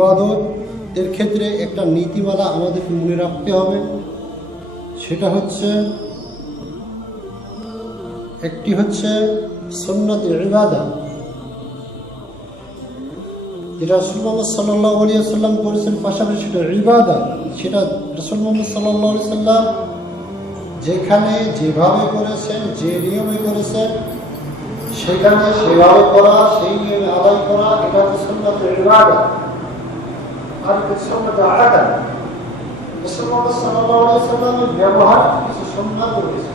ইবাদতের ক্ষেত্রে একটা নীতিমালা আমাদেরকে মনে রাখতে হবে। সেটা হচ্ছে একটি হচ্ছে সুন্নাত ইবাদা, যেটা রাসূল মুহাম্মদ সাল্লাল্লাহু আলাইহি ওয়াসাল্লাম করেছেন, পাশাপাশি সেটা ইবাদা। সেটা রাসূল মুহাম্মদ সাল্লাল্লাহু আলাইহি ওয়াসাল্লাম যেখানে যেভাবে করেছেন, যে নিয়মে করেছেন, সেখানে সেভাবে করা, সেই নিয়মে আদায় করা, এটা হচ্ছে সুন্নাত ইবাদা। আর এটা সুন্নাত আদা। রাসূল মুহাম্মদ সাল্লাল্লাহু আলাইহি ওয়াসাল্লামের ব্যবহার কিছু সুন্নাত রয়েছে।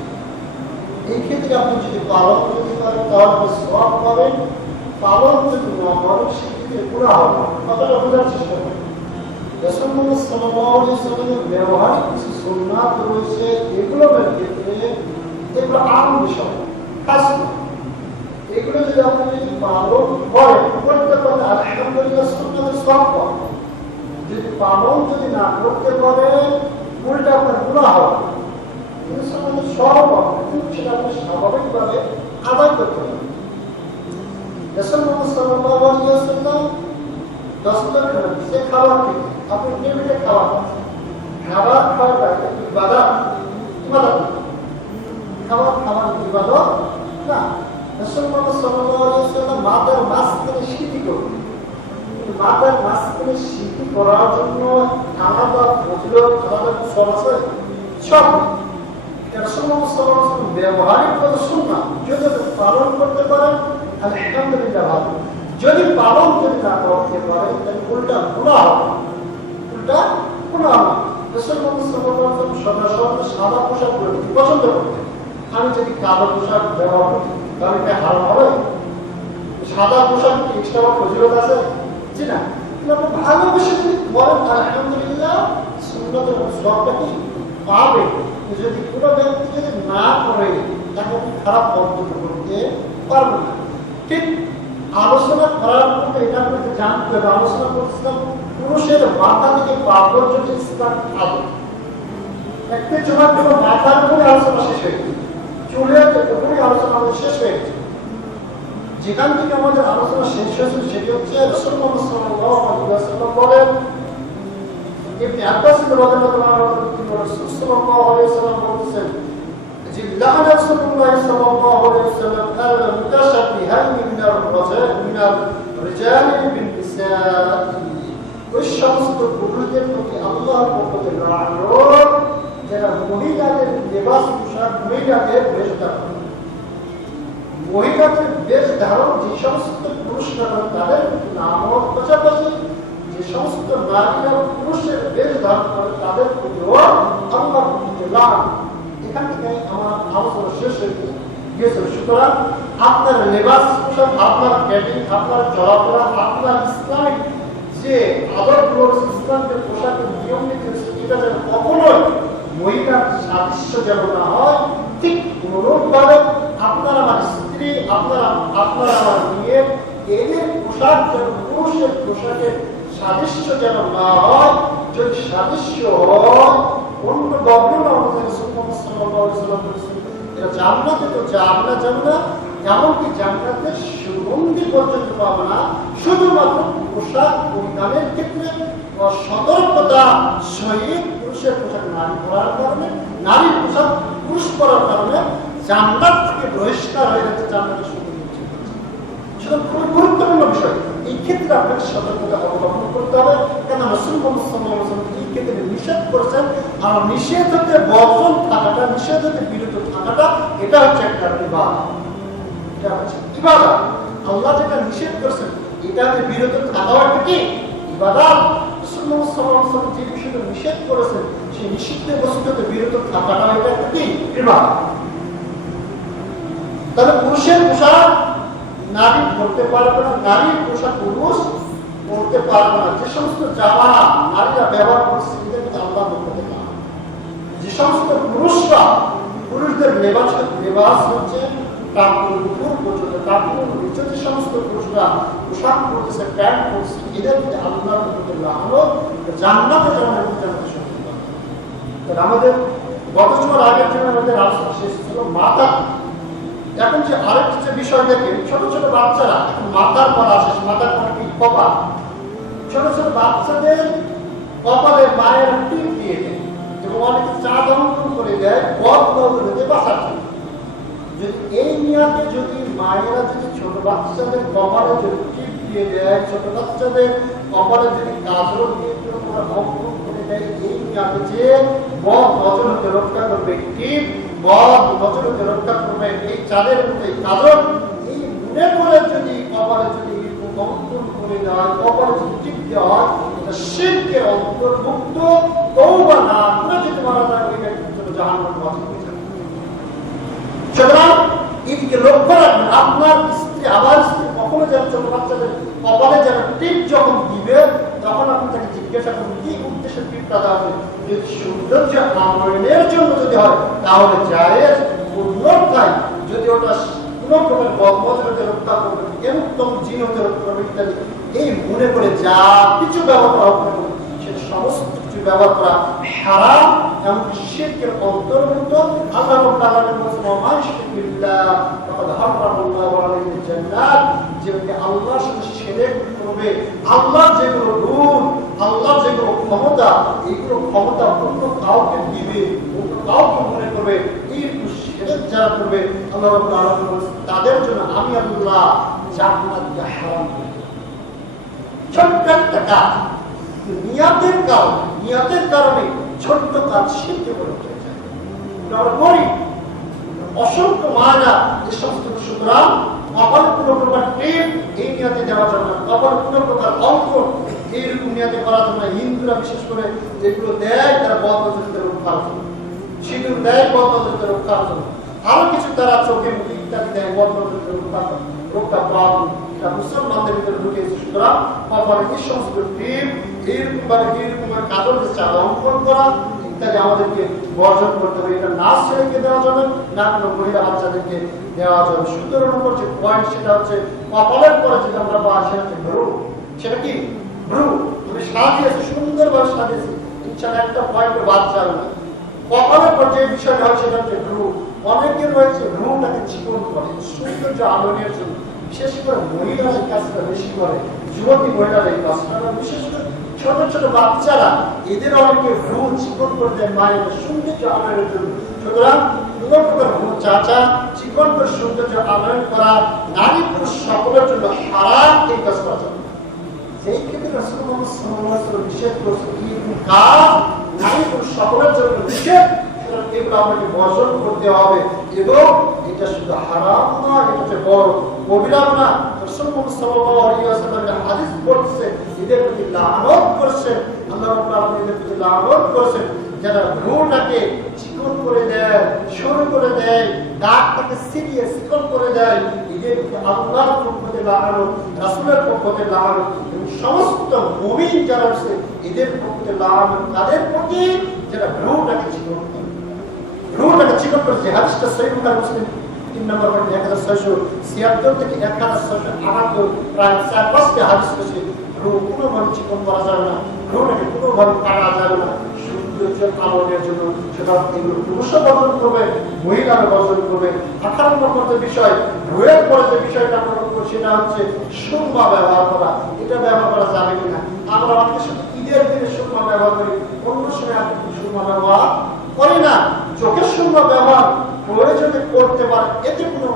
এই ক্ষেত্রে আপনি যদি পালন করতে পারেন তাহলে সওয়াব পাবেন, পালন যদি না করেন সেক্ষেত্রে গুনাহ হবে। কথাটা বোঝার চেষ্টা করুন। রাসূল মুহাম্মদ সাল্লাল্লাহু আলাইহি ওয়াসাল্লামের ব্যবহারে কিছু সুন্নাত রয়েছে, এগুলোর ক্ষেত্রে এগুলো আম বিষয়, খাস এগুলো যদি আপনি যদি পালন করেন, করতে পারেন আলহামদুলিল্লাহ সুন্নাতের সওয়াব পাবেন। যদি পালন যদি না করতে পারেন উল্টা আপনার গুনাহ হবে। কিন্তু সুন্নাতের সওয়াব পাবেন, কিন্তু সেটা আপনি স্বাভাবিকভাবে আদায় করতে পারেন। রাসূল মুহাম্মদ সাল্লাল্লাহু আলাইহি ওয়াসাল্লাম 10 টাকা সে খাবার খেতে, আপনি টেবিলে খাবার খাচ্ছেন, খাবার খাওয়াটা ইবাদত, ইবাদত খাবার ইবাদত না। রাসূল মুহাম্মদ সাল্লাল্লাহু আলাইহি ওয়াসাল্লাম মাথার মাঝখানে সিঁথি করতেন। মাথার মাঝখানে সিঁথি করার জন্য আলাদা ফজিলত, আলাদা সওয়াব আছে সব। রাসূল মুহাম্মদ সাল্লাল্লাহু আলাইহি ওয়াসাল্লাম ব্যবহারিক কথা সুন্নাত যদি পালন করতে পারেন আলহামদুলিল্লাহ ভালো। যদি পালন যদি না করতে পারেন তাহলে উল্টা গুনাহ হবে, উল্টা গুনাহ হবে। রাসূল মুহাম্মদ সাল্লাল্লাহু আলাইহি ওয়াসাল্লাম সদা সাদা পোশাক পরতে পছন্দ করতেন। আমি যদি কালো পোশাক ব্যবহার করি তাহলে এটা হারাম হবে? সাদা পোশাক কি এক্সট্রা ফজিলত আছে? জি না। আপনি ভালোবেসে যদি বলেন আলহামদুলিল্লাহ সুন্নাতের সওয়াবটা কি পাবে। যদি কোনো ব্যক্তি যদি না করে তাকে আপনি খারাপ মন্তব্য করতে পারবেন না। ঠিক আলোচনা করার পূর্বে এটা আপনাকে জানতে হবে। আলোচনা করছিলাম পুরুষের মাথা থেকে পা পর্যন্ত ইসলাম আদব। একটি সময় কোনো মাথার উপরে আলোচনা শেষ হয়ে গেছে, চুলের উপরে আলোচনা আমাদের শেষ হয়ে গেছে। যেখান থেকে আমাদের আলোচনা শেষ হয়েছে সেটি হচ্ছে রাসূল মুহাম্মদ সাল্লাল্লাহু আলাইহি ওয়াসাল্লাম বলেন, ইবনে আব্বাস রাদিয়াল্লাহু আনহু রাসূল সাল্লাল্লাহু আলাইহি ওয়াসাল্লাম বলেছেন যে লাআনা রাসূলুল্লাহ সাল্লাল্লাহু আলাইহি ওয়াসাল্লাম আল-মুতাশাব্বিহাইন মিনার রিজালি বিন নিসা। ওই সমস্ত পুরুষদের প্রতি আল্লাহর পক্ষ থেকে লানত, যারা মহিলাদের লিবাস পোশাক, মহিলাদের বেশ ধারণ, মহিলাদের বেশ ধারণ যে সমস্ত পুরুষরা তাদের নামক, পাশাপাশি যে সমস্ত নারীরা পুরুষের বেশ ধারণ করে তাদের প্রতিও আল্লাহর পক্ষ থেকে লানত। এখান থেকে আমার আলোচনা শেষ হয়ে গেছে। সুতরাং আপনার লেবাস পোশাক, আপনার ক্যাবিং, আপনার চলাফেরা, আপনার ইসলামিক যে আদবগুলো, ইসলামের পোশাকের নিয়ম নীতি, এটা যেন কখনোই মহিলার সাদৃশ্য যেন না হয়। ঠিক অনুরূপভাবে আপনার আমার স্ত্রী, আপনার আমার মেয়ে, এদের পোশাক যেন পুরুষের পোশাকের সাদৃশ্য যেন না হয়। যদি সাদৃশ্য হয় অন্য বর্ণনা অনুযায়ী রাসূলুল্লাহ সাল্লাল্লাহু আলাইহি ওয়াসাল্লাম বলেছেন এটা জান্নাতে তো জান্নাত যাবে না, এমনকি জান্নাতের সুগন্ধি পর্যন্ত পাবে না। শুধুমাত্র পোশাক পরিধানের ক্ষেত্রে সতর্কতা সহিত পুরুষের পোশাক নারী পরার কারণে, নারীর পোশাক পুরুষ পরার কারণে জান্নাত থেকে বহিষ্কার হয়ে যাচ্ছে, জান্নাতের সুগন্ধি সেটা খুবই গুরুত্বপূর্ণ বিষয়। এই ক্ষেত্রে আপনাকে সতর্কতা অবলম্বন করতে হবে। কেন রাসূল মুহাম্মদ সাল্লাল্লাহু আলাইহি ওয়াসাল্লাম এই ক্ষেত্রে নিষেধ করেছেন। আর নিষেধ হতে বর্জন থাকাটা, নিষেধ হতে বিরত থাকাটা, এটা হচ্ছে একটা ইবাদত। এটা হচ্ছে ইবাদত। আল্লাহ যেটা নিষেধ করেছেন এটা হতে বিরত থাকাও একটা কি ইবাদত। রাসূল মুহাম্মদ সাল্লাল্লাহু আলাইহি ওয়াসাল্লাম যে বিষয়টা নিষেধ করেছেন সেই নিষিদ্ধ বস্তু হতে বিরত থাকাটা এটা একটা কি ইবাদত। তাহলে পুরুষের পোশাক নারী পড়তে পারবে না, নারীর পোশাক পুরুষ পড়তে পারবে না। যে সমস্ত জামা নারীরা ব্যবহার করছে এদের মধ্যে আল্লাহ বলতে না। যে সমস্ত পুরুষরা, পুরুষদের লেবাস হচ্ছে কাপড় উপর পর্যন্ত, কাপড়ের নিচে যে সমস্ত পুরুষরা পোশাক পরতেছে, প্যান্ট পরছে, এদের মধ্যে আল্লাহ বলতে হলো জান্নাতে যাওয়ার জান্নাতে সত্যি। তাহলে আমাদের গত জুমার আগের জন্য আমাদের আলোচনা শেষ ছিল মাথা। এখন যে আরেকটি যে বিষয় দেখে ছোট ছোট বাচ্চারা মাথার পর আসে, মাথার পর কি কপাল, ছোট ছোট বাচ্চাদের কপালে মায়ের টিপ দিয়ে দেয় এবং অনেকে চাঁদ অঙ্কন করে দেয় বদ নজর বাঁচার জন্য। যদি এই নিয়মে যদি মায়েরা যদি ছোট বাচ্চাদের কপালে যদি টিপ দিয়ে দেয়, ছোট বাচ্চাদের কপালে যদি কাজল দিয়ে অঙ্কন করে দেয়, এই নিয়মে যে বদ নজর হতে রক্ষা করবে, টিপ বদ নজর হতে রক্ষা করবে, এই চাঁদের মধ্যে কাজল এই মনে করে যদি কপালে যদি অঙ্কন করে দেওয়া, কপালে যদি টিপ দেওয়া হয়, এটা শিরকের অন্তর্ভুক্ত। তওবা না করে যদি মারা যায়, ওই ব্যক্তির জন্য জাহান্নাম বাসা হয়ে যাবে। সুতরাং এদিকে লক্ষ্য রাখবেন, আপনার স্ত্রী আমার স্ত্রী কখনো যেন ছোট বাচ্চাদের কপালে যেন টিপ যখন দিবে, তখন আপনি তাকে জিজ্ঞাসা করবেন কি উদ্দেশ্যে টিপটা দেওয়া হবে। যদি সৌন্দর্য আনয়নের জন্য যদি হয় তাহলে জায়েজ, অন্যথায় যদি ওটা কোনো প্রকার বদমজরতে রক্ষা করবে, উত্তম জিনতে রক্ষা করবে ইত্যাদি, এই মনে করে যা কিছু ব্যবহার করা হবে সেটা সমস্ত কিছু ব্যবহার করা হারাম, এমনকি শিরকের অন্তর্ভুক্ত। আল্লাহ রাব্বুল আলামিন বলেছেন, ওয়া মান ইউশরিক বিল্লাহ ফাকাদ হারামাল্লাহু আলাইহিল জান্নাত, যে আল্লাহর সাথে শিরক করবে, আল্লাহর যেগুলো গুণ, আল্লাহর যেগুলো ক্ষমতা, এইগুলো ক্ষমতা অন্য কাউকে দিবে, অন্য কাউকে মনে করবে, এই শিরক যারা করবে আল্লাহ রাব্বুল আলামিন বলেছেন তাদের জন্য আমি আল্লাহ জান্নাতকে হারাম করে দেব। ছোট্ট একটা কাজ, নিয়তের কারণে ছোট্ট কাজ শিরকে পরিণত হয়ে যায়। আমরা করি অসংখ্য মায়েরা এই সমস্ত। সুতরাং কপালে কোনো প্রকার টিপ এই নিয়তে দেওয়া যাবে না, কপালে কোনো প্রকার অঙ্কন এইরকম নিয়তে করা যাবে না। হিন্দুরা বিশেষ করে যেগুলো দেয় তারা বদনজরিতে রক্ষার জন্য, সিঁদুর দেয় বদনজরিতে রক্ষার জন্য, আরো কিছু তারা চোখে মুখে ইত্যাদি দেয় বদনজরিতে রক্ষা পাওয়ার জন্য। এটা মুসলমানদের ভিতরে ঢুকেছে। সুতরাং কপালে এই সমস্ত টিপ এইরকম ভাবে কাজল চাঁদ অঙ্কন করা ইত্যাদি আমাদেরকে বর্জন করতে হবে। এটা না ছেলেকে দেওয়া যাবে না কোনো মহিলা বাচ্চাদেরকে দেওয়া যাবে। 17 নম্বর যে পয়েন্ট সেটা হচ্ছে কপালের পরে যেটা আমরা পাই সেটা হচ্ছে ভ্রু। সেটা কি ভ্রু? তুমি সাজিয়েছি, সুন্দরভাবে সাজিয়েছি, ইনশাআল্লাহ একটা পয়েন্ট বাদ যাবে না। কপালের পর যে বিষয়টা হয় সেটা হচ্ছে ভ্রু। অনেকের রয়েছে ভ্রুটাকে চিকন করে সৌন্দর্য আনয়নের জন্য, বিশেষ করে মহিলারা এই কাজটা বেশি করে, যুবতী মহিলারা এই কাজটা, বিশেষ করে ছোট ছোট বাচ্চারা এদের অনেকে ভ্রু চিকন করে দেয় মায়ের সৌন্দর্য আনয়নের জন্য। সুতরাং কোনো প্রকার ভ্রু চাচা চিকন করে সৌন্দর্য আনয়ন করা নারী পুরুষ সকলের জন্য হারাম, এই কাজ করা যাবে। যেই ক্ষেত্রে রাসূলুল্লাহ সাল্লাল্লাহু আলাইহি ওয়াসাল্লাম নিষেধ করেছেন এই কাজ নারী পুরুষ সকলের জন্য নিষেধ, এগুলো আমাকে বর্জন করতে হবে। এবং এটা শুধু হারাম না, এটা হচ্ছে বড় কবিরা না। রাসূলুল্লাহ সাল্লাল্লাহু আলাইহি ওয়াসাল্লাম হাদিস বলছে এদের প্রতি লানত করেছেন, আল্লাহ রাব্বুল আলামিন এদের প্রতি লানত করেছেন যারা ভ্রুটাকে চিকন করে দেয়, সরু করে দেয়, দাঁতটাকে সিরিয়ে চিকন করে দেয়, এদের আল্লাহর পক্ষ থেকে লানত, রাসূলের পক্ষ থেকে লানত এবং সমস্ত মুমিন যারা আছে এদের পক্ষ থেকে লানত তাদের প্রতি যারা ভ্রুটাকে চিকন করে। ভ্রুটাকে চিকন করেছে হাদিসটা সহিহ বুখারী মুসলিম 3 নম্বর পয়েন্ট 1676 থেকে 1678, প্রায় 4-5টি হাদিস রয়েছে। ভ্রু কোনোভাবে চিকন করা যাবে না, ভ্রুটাকে কোনোভাবে কাটা যাবে না সৌন্দর্য আনয়নের জন্য। সেটা এগুলো পুরুষও বর্জন করবে, মহিলারা বর্জন করবে। 18 নম্বর যে বিষয়, ভ্রুয়ের পরে যে বিষয়টা আমরা করবো সেটা হচ্ছে সুরমা ব্যবহার করা। এটা ব্যবহার করা যাবে কিনা? আমরা অনেকের সাথে ঈদের দিনে সুরমা ব্যবহার করি, অন্য সময় আর সুরমা ব্যবহার করি না। চোখের সুরমা ব্যবহার প্রয়োজনে করতে পারে, এতে কোনো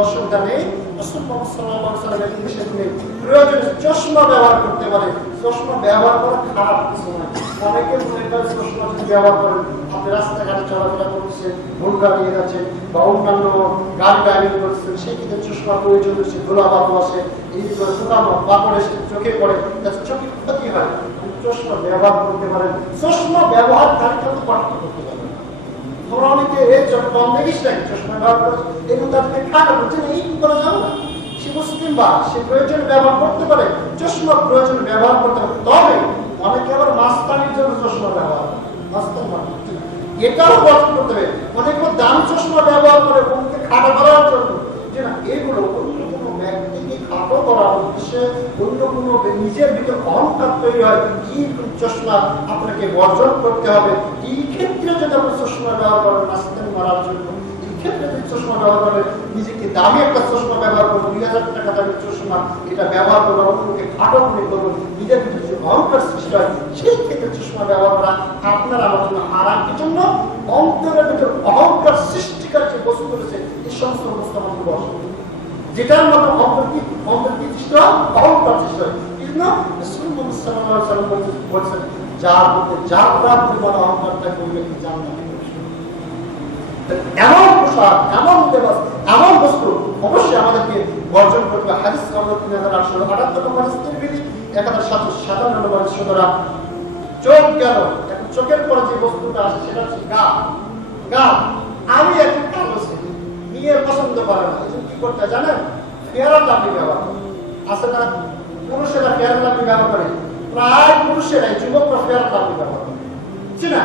অসুবিধা নেই। রাসূলুল্লাহ সাল্লাল্লাহু আলাইহি ওয়াসাল্লাম নিষেধ নেই। প্রয়োজনে চশমা ব্যবহার করতে পারে, চশমা ব্যবহার করা খারাপ কিছু না। অনেকে মনে করে চশমা যদি ব্যবহার করেন, আপনি রাস্তাঘাটে চলাফেরা করছেন, ভুলটা নিয়ে যাচ্ছেন বা অন্যান্য গাড়ি ড্রাইভিং করছেন, সেই ক্ষেত্রে চশমা প্রয়োজন হচ্ছে, ধুলাবাত আসে, এই বাপড়ে চোখে পড়ে, চোখের ক্ষতি হয়। চশমা ব্যবহার করতে পারেন, চশমা ব্যবহারকারীকে তো পার্থক্য করতে পারেন। তোমরা অনেকে এই কম দেখিস নাকি চশমা ব্যবহার করছে, এগুলো তাদেরকে খারাপ হচ্ছে না, এই করা যাবে না। সে মুসলিম বা সে প্রয়োজনে ব্যবহার করতে পারে, চশমা প্রয়োজনে ব্যবহার করতে পারে। তবে অনেকে আবার মাস্তানির জন্য চশমা ব্যবহার করে, এটাও বর্জন করতে হবে। অনেকে দামি চশমা ব্যবহার করে মুখকে খাটো করার জন্য, যে না এগুলো অন্য কোনো ব্যক্তিকে খাটো করার উদ্দেশ্যে, অন্য কোনো নিজের ভিতর অহংকার তৈরি হয়, এই চশমা আপনাকে বর্জন করতে হবে। এই ক্ষেত্রে যদি আপনি চশমা ব্যবহার করেন মাস্তানি মারার জন্য, এই ক্ষেত্রে যদি চশমা ব্যবহার করে, নিজেকে দামি একটা চশমা ব্যবহার করবো, 2000 টাকা দামের চশমা, এটা ব্যবহার করবো, অন্যকে খাটো মনে করবো, নিজের ভিতরে যে অহংকার সৃষ্টি হয়, সেই ক্ষেত্রে চশমা ব্যবহার করা আপনার আমার জন্য হারাম। কি জন্য? অন্তরের ভিতরে অহংকার সৃষ্টিকার যে বস্তু রয়েছে, এই সমস্ত বস্তু আমাকে বসে, যেটার মধ্যে অন্তর কি সৃষ্টি হয়? অহংকার সৃষ্টি হয়। এই জন্য রাসূল মুহাম্মদ সাল্লাল্লাহু আলাইহি ওয়াসাল্লাম বলেছেন, যার মধ্যে যাত্রা পরিমাণ অহংকার থাকে ওই ব্যক্তি জান্নাতে প্রবেশ করবে। এমন পোশাক, এমন লেবাস, এমন বস্তু অবশ্যই আমাদেরকে বর্জন করতে হবে। হাদিস নম্বর 3878 নম্বর হাদিস, তিরমিজি 1757 নম্বর হাদিস। সুতরাং চোখ গেল, এখন চোখের পরে যে বস্তুটা আসে সেটা হচ্ছে গাল। আমি একটা কালো ছেলে, মেয়ে পছন্দ করে না, এই কি করতে জানেন? ফেয়ার লাভলি ব্যবহার করে। আছে না পুরুষেরা ফেয়ার লাভলি ব্যবহার করে? প্রায় পুরুষেরাই, যুবকরা ফেয়ার লাভলি ব্যবহার করে, বুঝছি না?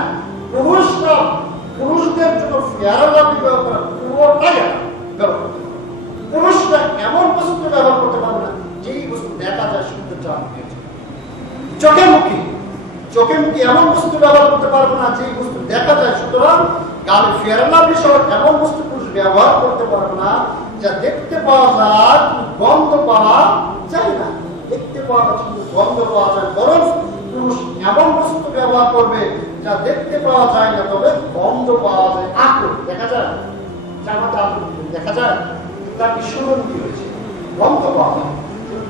পুরুষদের জন্য ফেয়ার লাভলি ব্যবহার করা পুরোটাই ব্যবহার করতে পারে। পুরুষরা এমন বস্তু ব্যবহার করতে পারবে না যেই বস্তু দেখা যায় সুন্দর চাপ পেয়েছে। চোখে মুখে এমন বস্তু ব্যবহার করতে পারবে না যেই বস্তু দেখা যায়। সুতরাং গালে ফেয়ার লাভলি সহ এমন বস্তু পুরুষ ব্যবহার করতে পারবে না যা দেখতে পাওয়া যায়, গন্ধ পাওয়া যায় না। দেখতে পাওয়া যায়, গন্ধ পাওয়া যায়। বরং পুরুষ এমন বস্তু ব্যবহার করবে যা দেখতে পাওয়া যায় না, তবে গন্ধ পাওয়া যায়। আঁকড় দেখা যায়, জামাতে আঁকড় দেখা যায়, তার কি সুগন্ধি রয়েছে, গন্ধ পাওয়া যায়।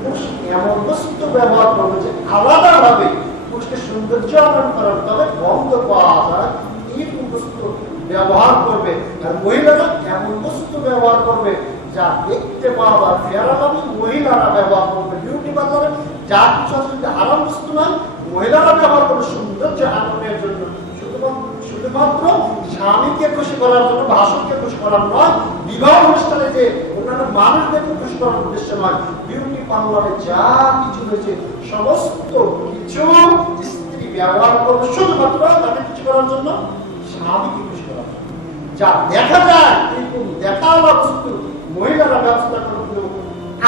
পুরুষ এমন বস্তু ব্যবহার করবে যে আলাদাভাবে পুরুষকে সৌন্দর্য আনয়ন করার, তবে গন্ধ পাওয়া যায়। এই বস্তু ব্যবহার করবে। আর মহিলারা এমন বস্তু ব্যবহার করবে যা দেখতে পাওয়া যায়। ফেয়ার লাভলি মহিলারা ব্যবহার করবে। বিউটি পার্লারে যা কিছু আছে হারাম বস্তু নয়, মহিলারা ব্যবহার করবে সৌন্দর্য আনয়নের জন্য। শুধুমাত্র স্বামীকে খুশি করার জন্য, ভাষণকে খুশি করার নয়, বিবাহ অনুষ্ঠানে যে অন্যান্য মানুষদেরকে খুশি করার উদ্দেশ্য নয়। বিউটি পার্লারে যা কিছু রয়েছে সমস্ত কিছু স্ত্রী ব্যবহার করবে শুধুমাত্র তাকে খুশি করার জন্য, স্বামীকে খুশি করার জন্য। যা দেখা যায় এরকম দেখাওয়া বস্তু মহিলারা ব্যবস্থা করবে।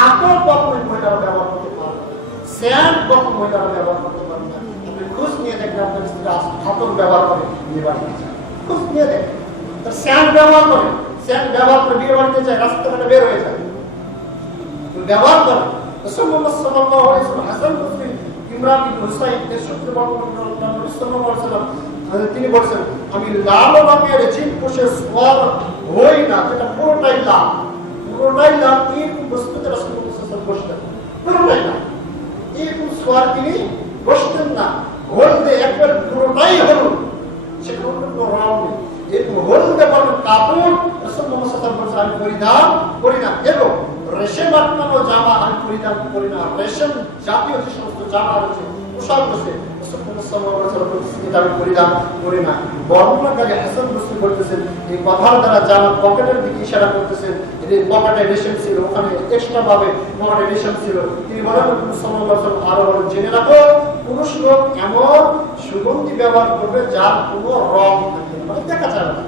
আতর কখনোই মহিলারা ব্যবহার করতে পারবে না, স্যান্ড কখনো মহিলারা ব্যবহার করতে পারবে না। আপনি খোঁজ নিয়ে দেখবেন আপনার স্ত্রী আতর ব্যবহার করে বিয়ে বাড়িতে যায়, খোঁজ নিয়ে দেখেন স্যান্ড ব্যবহার করে, বিয়ে বাড়িতে যায়, রাস্তাঘাটে বের হয়ে যায়, ব্যবহার করে। রাসূল মুহাম্মদ সাল্লাল্লাহু আলাইহি ওয়াসাল্লাম হাসান বসরি ইমরান ইবনে হুসাইন এর সূত্রে বর্ণনা করেন, নবী সাল্লাল্লাহু আলাইহি ওয়াসাল্লাম তিনি বলেছেন, আমি লাল রঙের জিন পোষে সওয়ার হই না, যেটা পুরোটাই লাল, এই বস্তুতে রাসূল মুহাম্মদ সাল্লাল্লাহু আলাইহি ওয়াসাল্লাম বসতেন, পুরোটাই লাল। এই সওয়ার তিনি বসতেন না, হলদে একবার পুরোটাই হলুদ, সেটা কোনো রং নেই। এই হলদে বর্ণ কাপড় রাসূল মুহাম্মদ সাল্লাল্লাহু আলাইহি ওয়াসাল্লাম পরিধান করি না, এবং রেশম আটকানো জামা আমি পরিধান করি না। রেশম জাতীয় যে সমস্ত জামা রয়েছে, পোশাক রয়েছে, রাসূল মুহাম্মদ সাল্লাল্লাহু আলাইহি ওয়াসাল্লাম আমি পরিধান করি না। বর্ণনাকারী হাসান বসরি বলতেছেন, এই কথার দ্বারা জামা পকেটের দিকে ইশারা করতেছেন। এই পকেটে রেশম ছিল, ওখানে এক্সট্রা ভাবে পকেটে রেশম ছিল। তিনি বলেন, রাসূল সাল্লাল্লাহু আলাইহি ওয়াসাল্লাম আরো বলেন, জেনে রাখো পুরুষ লোক এমন সুগন্ধি ব্যবহার করবে যার কোনো রং থাকে না, মানে দেখা যায় না।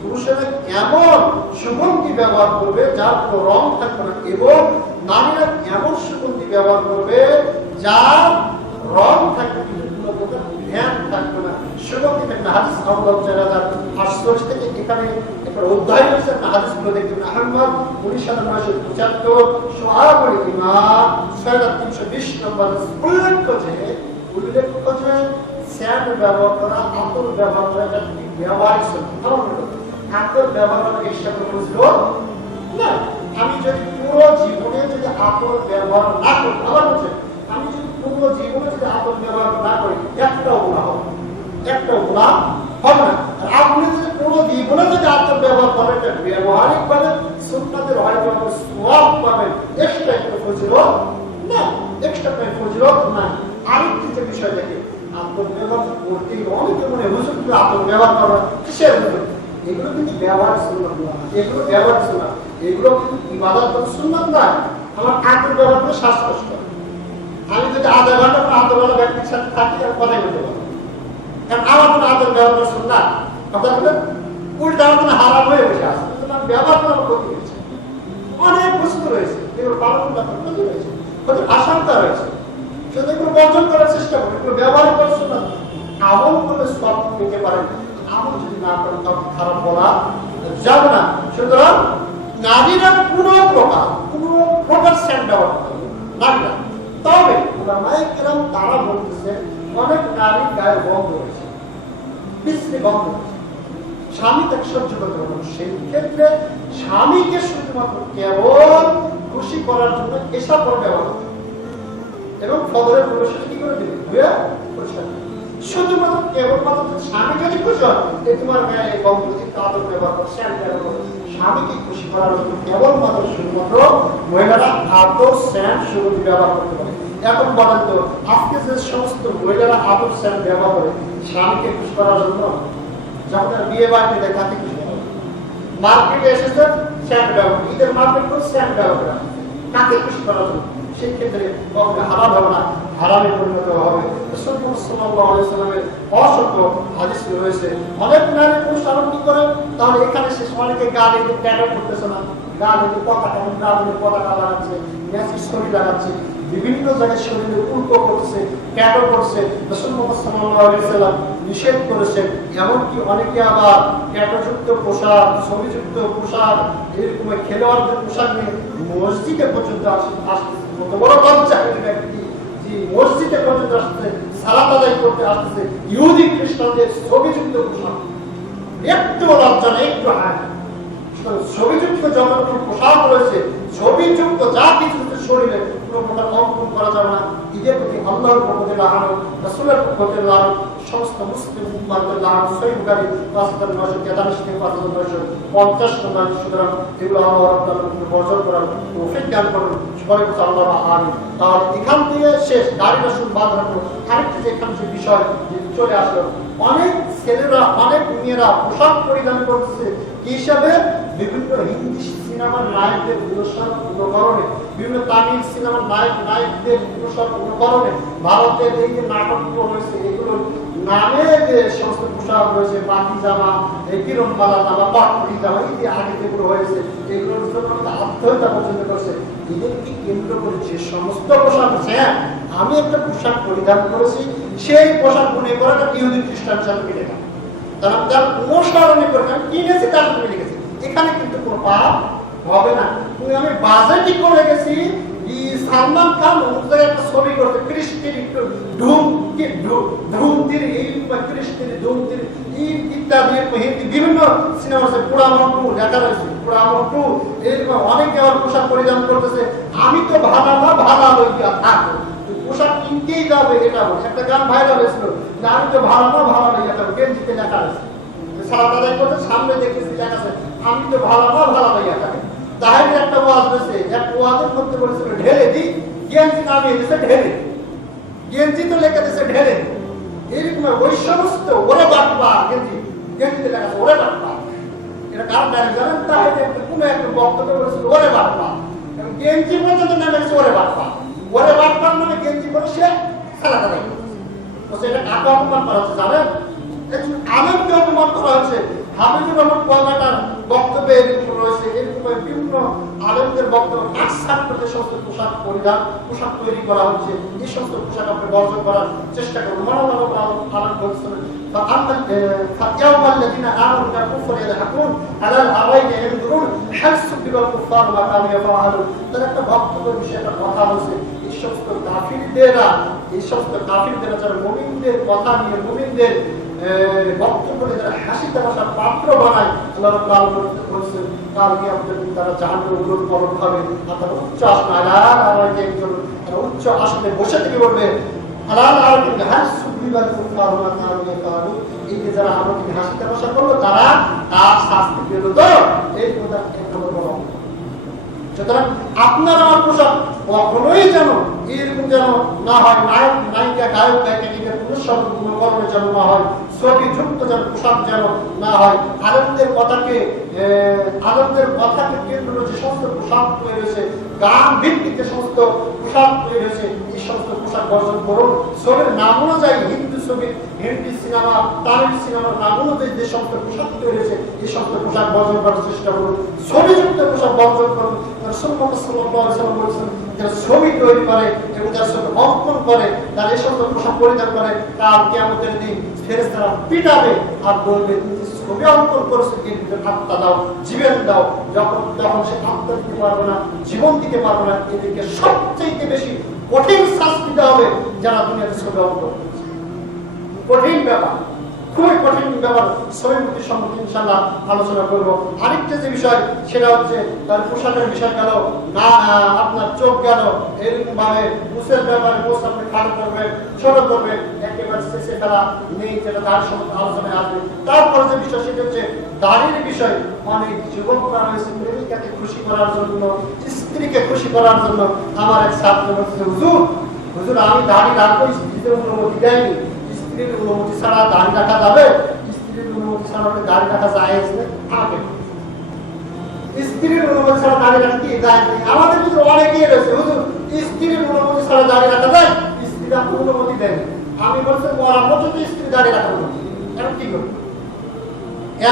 পুরুষেরা এমন সুগন্ধি ব্যবহার করবে যার কোনো রং থাকবে না, এবং নারীরা এমন সুগন্ধি ব্যবহার করবে যার রং থাকবে কিন্তু কোনো প্রকার ধ্যান থাকবে না, সুগন্ধি থাকবে না। হাদিস আবু 48 থেকে এখানে একটা অধ্যায় রয়েছে, হাদিসগুলো দেখবেন। আহমদ 1975, সোহাবুল ইমান 6320 নম্বর উল্লেখ্য যে স্যান্ড ব্যবহার করা, আতর ব্যবহার করা, এটা ব্যবহারিক আতর ব্যবহার করা হিসাবে বলেছিল না। আমি যদি পুরো জীবনে যদি আতর ব্যবহার না করি, আবার বলছেন আমি যদি পুরো জীবনে যদি আতর ব্যবহার না করি, একটাও গুনাহ হবে না। আর আপনি যদি পুরো জীবনে যদি আতর ব্যবহার করেন, এটা ব্যবহারিক ভাবে সুন্নাতের হয়তো সওয়াব পাবেন, এক্সট্রা একটা ফজিলত না, এক্সট্রা একটা ফজিলত নাই। আরেকটি যে বিষয় দেখে আতর ব্যবহার করতে অনেকে মনে হুজুর কিন্তু আতর ব্যবহার করা কিসের হুজুর, এগুলো কিন্তু ব্যবহারিক সুন্নাত না, এগুলো ব্যবহারিক সুন্নাত, এগুলো কিন্তু ইবাদত সুন্নাত না। আমার আতর ব্যবহার করে শ্বাসকষ্ট, আমি যদি আধা ঘন্টা পর আতর বেলা ব্যক্তির সাথে থাকি আর কথাই বলতে পারবো, কারণ আমার কোনো আতর ব্যবহার করা সুন্নাত কথা বলে উল্টা আমার কোনো হারাম হয়ে বসে আছে, ব্যবহার করার ক্ষতি হয়েছে। অনেক বস্তু রয়েছে এগুলো পালন করার ক্ষতি রয়েছে, ক্ষতির আশঙ্কা রয়েছে, সেটা এগুলো বর্জন করার চেষ্টা করবে, এগুলো ব্যবহার করার সুন্নাত। আমল করলে সব পেতে পারেন, আমল যদি না করেন তখন খারাপ বলা যাবে না। সুতরাং নারীরা কোনো প্রকার সেন্ট ব্যবহার করবে নারীরা। তবে ওলামায়ে কেরাম তারা বলতেছে অনেক নারী গায়ে গন্ধ রয়েছে, বিশ্রী গন্ধ রয়েছে, স্বামী তাকে সহ্য করতে পারবে না। সেই ক্ষেত্রে স্বামীকে শুধুমাত্র কেবল খুশি করার জন্য এসব করে ব্যবহার করবে এবং ফজরের পরিবেশন কি করে দেবে, ধুয়ে পরিষ্কার। শুধুমাত্র কেবলমাত্র স্বামী যদি খুশি হয় যে তোমার গায়ে গন্ধযুক্ত আদর ব্যবহার করো, স্যান্ড ব্যবহার করো, স্বামীকে খুশি করার জন্য কেবলমাত্র শুধুমাত্র মহিলারা আদর স্যান্ড সুগন্ধি ব্যবহার করতে পারে। এখন বলেন তো আজকে যে সমস্ত মহিলারা আদর স্যান্ড ব্যবহার করে স্বামীকে খুশি করার জন্য, যখন বিয়ে বাড়িতে দেখাতে খুশি করে, মার্কেটে এসেছে স্যান্ড ব্যবহার, ঈদের মার্কেট করে স্যান্ড ব্যবহার করে কাকে খুশি করার জন্য, সেই ক্ষেত্রে কখনো হারাম হবে না, হারামে পরিণত হবে। রাসূলুল্লাহ সাল্লাল্লাহু আলাইহি ওয়াসাল্লামের অসংখ্য হাদিস রয়েছে। অনেক নারী পুরুষ আরোপ কি করে, তাহলে এখানে শেষ অনেকে গালে ট্যাটু করতেছে না, গালে পতাকা পতাকা লাগাচ্ছে, ম্যাচিং ছবি লাগাচ্ছে, বিভিন্ন জায়গায় শরীরে উল্টো করছে, ট্যাটু করছে। রাসূলুল্লাহ সাল্লাল্লাহু আলাইহি ওয়াসাল্লাম নিষেধ করেছেন। এমনকি অনেকে আবার ট্যাটুযুক্ত পোশাক, ছবিযুক্ত পোশাক, এরকম খেলোয়াড়দের পোশাক নিয়ে মসজিদে পর্যন্ত আসছে। কত বড় লজ্জার ব্যক্তি যে মসজিদে পর্যন্ত আসছে, সালাত আদায় করতে আসছে ইহুদি খ্রিস্টানদের ছবিযুক্ত পোশাক। একটু লজ্জা নেই, একটু হায়। ছবিযুক্ত যত পোশাক রয়েছে, ছবিযুক্ত যা কিছু শরীরে কোনো প্রকার অঙ্কন করা যাবে না। ঈদের প্রতি আল্লাহর পক্ষ থেকে লাগানো, রাসূলের পক্ষ থেকে লাগানো, সমস্ত মুসলিম উম্মাহদের লাগানো। সহিহ বুখারী 5943 থেকে 5950 নম্বর। সুতরাং এগুলো আল্লাহ রাব্বুল আলামিন বর্জন করার তৌফিক দান করুন, সবাই বলতে আল্লাহ আমিন। তাহলে এখান থেকে শেষ নারী রাসূল বাদ রাখলো। আরেকটি যেখানে যে বিষয় চলে আসলো, অনেক ছেলেরা অনেক মেয়েরা পোশাক পরিধান করতেছে কি হিসাবে, বিভিন্ন হিন্দি সিনেমার নায়কদের অনুকরণে, বিভিন্ন তামিল সিনেমার নায়কদের অনুকরণে, ভারতের এই যে নাটকগুলো রয়েছে এগুলো নামে যে সমস্ত পোশাক রয়েছে, বাকি জামা, কিরণ পালা জামা, পাটুরি জামা, এই যে আগে যেগুলো হয়েছে এগুলোর জন্য আত্মহত্যা পর্যন্ত করছে। এদেরকে কেন্দ্র করে যে সমস্ত পোশাক আছে, আমি একটা পোশাক পরিধান করেছি, সেই পোশাক মনে করে একটা ইহুদি খ্রিস্টান সাথে মিলে না, তারা তার অনুসরণে করে কিনেছি, তার সাথে মিলে গেছে। এখানে কিন্তু কোনো পাপ হবে না। আমি বাজেটই করে গেছি, সালমান খান একটা ছবি করতে কৃষ্ণের ধুমতির কৃষ্ণের ধুমতির ইত্যাদি হিন্দি বিভিন্ন সিনেমা আছে, পুরামন্টু লেখা রয়েছে, পুরামন্টু এরকম অনেকে আমার পোশাক পরিধান করতেছে। আমি তো ভাড়া না, ভাড়া লইয়া থাকবো, পোশাক কিনতেই যাবে। এটা একটা গান ভাইরাল হয়েছিল, আমি তো ভাড়া না, ভাড়া লইয়া থাকবো, গেঞ্জিতে লেখা রয়েছে, সালাত আদায় করতে সামনে দেখেছি লেখা আছে, আমি তো ভাড়া না, ভাড়া লইয়া থাকবো। তাহলে একটা ওয়াজ হয়েছে, এক ওয়াজের মধ্যে বলেছিল ঢেলে দি, গেঞ্জি নামিয়ে দিয়েছে ঢেলে, গেঞ্জি তো লেখা দিয়েছে ঢেলে। এরকম ওই সমস্ত ওরে বাটপা, গেঞ্জিতে লেখা আছে ওরে বাটপা। এটা কার জানেন? তাহলে কোনো একটা বক্তব্য বলেছিল ওরে বাটপা, গেঞ্জি পর্যন্ত নামে গেছে ওরে বাটপা। ওরে বাটপার নামে গেঞ্জি করে সে সালাত আদায় করছে। এটা কাকে অপমান করা হচ্ছে জানেন? আলেমকে অপমান করা হচ্ছে। হাবিবুর রহমান কোয়াকাটার বক্তব্যে এরকম রয়েছে, এরকম বিভিন্ন আলেমদের বক্তব্য আকসার করতে সমস্ত পোশাক তৈরি করা হচ্ছে। এই সমস্ত পোশাক আপনি বর্জন করার চেষ্টা করুন। আলেম বলছেন فَيَوْمَ الَّذِينَ آمَنُوا بِالْكُفْرِ يَضْحَكُونَ عَلَى الْأَرَائِكِ يَنظُرُونَ هَلْ ثُوِّبَ الْكُفَّارُ مَا كَانُوا يَفْعَلُونَ। তার একটা বক্তব্যের বিষয়ে একটা কথা বলছে, এই সমস্ত কাফিরদেরা যারা মুমিনদের কথা নিয়ে, মুমিনদের বক্তব্য যারা হাসি তামাশার পাত্র বানায়, আল্লাহ রাব্বুল আলামিন বলেছেন কাল কিয়ামতের দিন তারা জাহান্নামে উলট-পালট হবে। আর তারা উচ্চ আসনে একজন উচ্চ আসনে বসে থেকে বলবে এই যে যারা আমাকে হাসি তামাশা করলো তারা তার শাস্তি পেল তো, এই কথা এক নম্বর বলা। সুতরাং আপনার আমার পোশাক কখনোই যেন এরকম যেন না হয়, নায়ক নায়িকা গায়ক গায়িকা অনুকরণে যেন না হয়, ছবিযুক্ত যেন পোশাক যেন না হয়। আনন্দের কথাকে কেন্দ্র যে সমস্ত পোশাক তৈরি হয়েছে, গান ভিত্তিক যে সমস্ত পোশাক তৈরি হয়েছে, এই সমস্ত পোশাক বর্জন করুন। ছবির নাম অনুযায়ী হিন্দু ছবি, হিন্দি সিনেমা, তামিল সিনেমার নাম অনুযায়ী যে সমস্ত পোশাক তৈরি হয়েছে এই সমস্ত পোশাক বর্জন করার চেষ্টা করুন। ছবিযুক্ত পোশাক বর্জন করুন। রাসূলুল্লাহ সাল্লাল্লাহু আলাইহি ওয়াসাল্লাম বলেছেন যারা ছবি তৈরি করে এবং যারা ছবি অঙ্কন করে, তারা এই সমস্ত পোশাক পরিধান করে, কাল কিয়ামতের দিন ফেরেশতারা পিটাবে আর বলবে ছবি অঙ্কন করেছে কিন্তু আত্মা দাও, জীবন দাও। যখন সে আত্মা দিতে পারবে না, জীবন দিতে পারবে না, এদেরকে সবচেয়ে বেশি কঠিন শাস্তি দেওয়া হবে যারা দুনিয়াতে ছবি অঙ্কন করেছে। কঠিন ব্যাপার, খুবই কঠিন ব্যাপার। ছবির প্রতি সম্মুখে ইনশাআল্লাহ আলোচনা করবো। আরেকটা যে বিষয় সেটা হচ্ছে তার পোশাকের বিষয় গেল, না আপনার চোখ গেল, এরকম ভাবে মুসের ব্যাপারে মুস আপনি খাটো করবে, ছোট করবে, একেবারে শেষে ফেলা নেই, যেটা তার সমস্ত আলোচনায় আসবে। তারপরে যে বিষয় সেটা হচ্ছে দাড়ির বিষয়। অনেক যুবকরা রয়েছে প্রেমিকাকে খুশি করার জন্য, স্ত্রীকে খুশি করার জন্য। আমার এক ছাত্র বলছে, হুজুর আমি দাড়ি রাখবো, স্ত্রীতে অনুমতি দেয়নি। স্ত্রীর অনুমতি ছাড়া দাড়ি রাখা যাবে? স্ত্রীর অনুমতি ছাড়া দাড়ি রাখা জায়েজ নেই। স্ত্রীর অনুমতি ছাড়া দাড়ি রাখা কি জায়েজ নেই? আমাদের ভিতরে অনেকেই রয়েছে, হুজুর স্ত্রীর অনুমতি ছাড়া দাড়ি রাখা যায়? স্ত্রীরা অনুমতি দেয়নি। আমি বলছি মরা পর্যন্ত স্ত্রী দাড়ি রাখা উচিত। এখন কি করবে?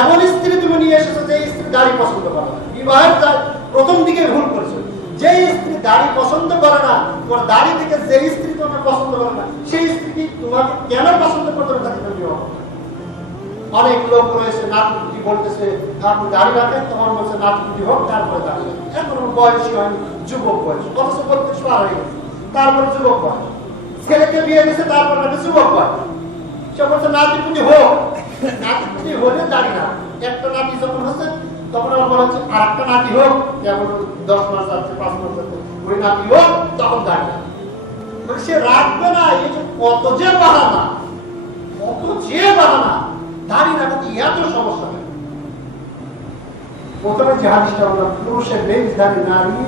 এমন স্ত্রী তুমি নিয়ে এসেছো যে স্ত্রী দাড়ি পছন্দ করে না। বিবাহের প্রথম দিকে ভুল করেছো। যে স্ত্রী দাড়ি পছন্দ করে না, তোমার দাড়ি থেকে যে স্ত্রী তোমাকে পছন্দ করে না, সেই স্ত্রী তোমাকে কেন পছন্দ করতে হবে তাকে তুমি বিবাহ। অনেক লোক রয়েছে নাটকুটি বলতেছে আপনি দাড়ি রাখেন, তোমার বলছে নাটকুটি হোক, তারপরে দাড়ি রাখেন। এখন বয়সী হয়নি, যুবক বয়স, অথচ 32 পার হয়ে গেছে, তারপরে যুবক বয়স। ছেলেকে বিয়ে দিয়েছে, তারপরে একটা যুবক বয়স। সে বলছে নাটকুটি হোক, নাটকুটি হলে দাড়ি না। একটা নাতি যখন হচ্ছে তখন আবার বলা হচ্ছে আর একটা নাতি হোক, যেমন 10 মাস যাচ্ছে, 5 মাস যাচ্ছে, ওই নাতি হোক, তখন দাড়ি না। মানে সে রাখবে না। এই যে কত যে বাহানা, কত যে বাহানা, দাড়ি রাখাতে এত সমস্যা নেই। প্রথমে যে হাদিসটা আমরা, পুরুষের বেশধারী নারী,